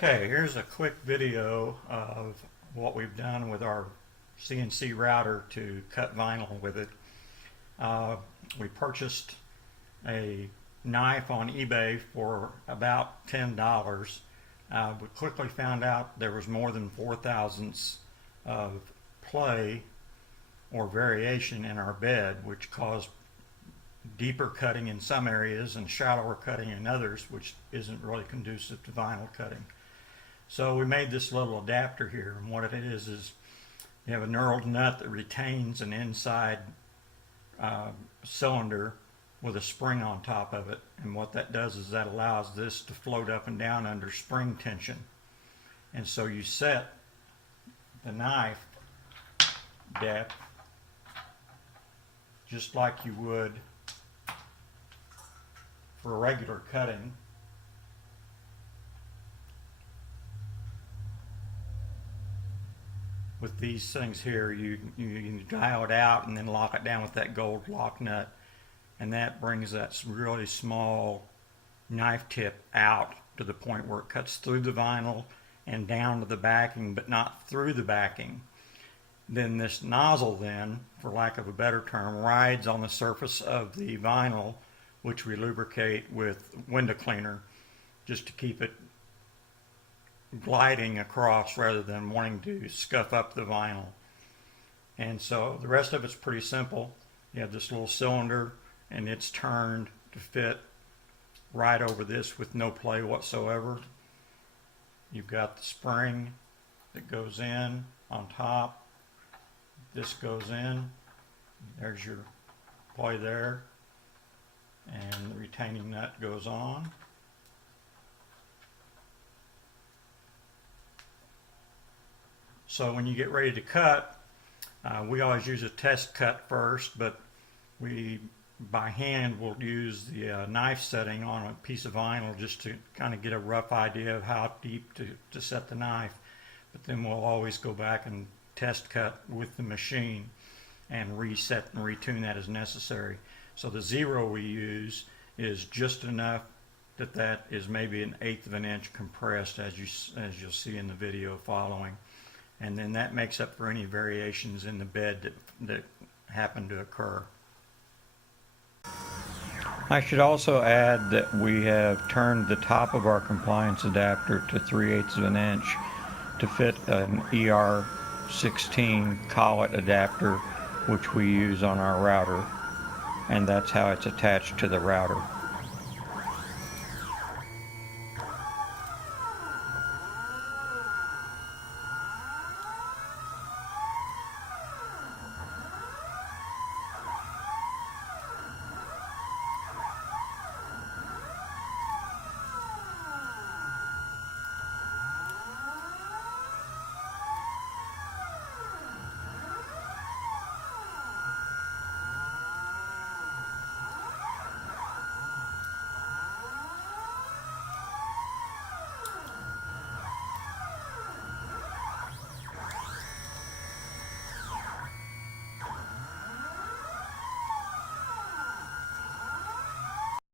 Okay, here's a quick video of what we've done with our CNC router to cut vinyl with it. We purchased a knife on eBay for about $10. We quickly found out there was more than 4 thousandths of play or variation in our bed, which caused deeper cutting in some areas and shallower cutting in others, which isn't really conducive to vinyl cutting. So we made this little adapter here, and what it is you have a knurled nut that retains an inside cylinder with a spring on top of it, and what that does is that allows this to float up and down under spring tension. And so you set the knife depth just like you would for regular cutting. With these things here, you dial it out and then lock it down with that gold lock nut, and that brings that really small knife tip out to the point where it cuts through the vinyl and down to the backing, but not through the backing. Then this nozzle then, for lack of a better term, rides on the surface of the vinyl, which we lubricate with window cleaner just to keep it gliding across rather than wanting to scuff up the vinyl. And so the rest of it's pretty simple. You have this little cylinder and it's turned to fit right over this with no play whatsoever. You've got the spring that goes in on top. This goes in. There's your play there. And the retaining nut goes on. So when you get ready to cut, we always use a test cut first, but we by hand will use the knife setting on a piece of vinyl just to kind of get a rough idea of how deep to set the knife. But then we'll always go back and test cut with the machine and reset and retune that as necessary. So the 0 we use is just enough that is maybe 1/8 of an inch compressed, as you'll see in the video following. And then that makes up for any variations in the bed that happen to occur. I should also add that we have turned the top of our compliance adapter to 3/8 of an inch to fit an ER16 collet adapter, which we use on our router, and that's how it's attached to the router.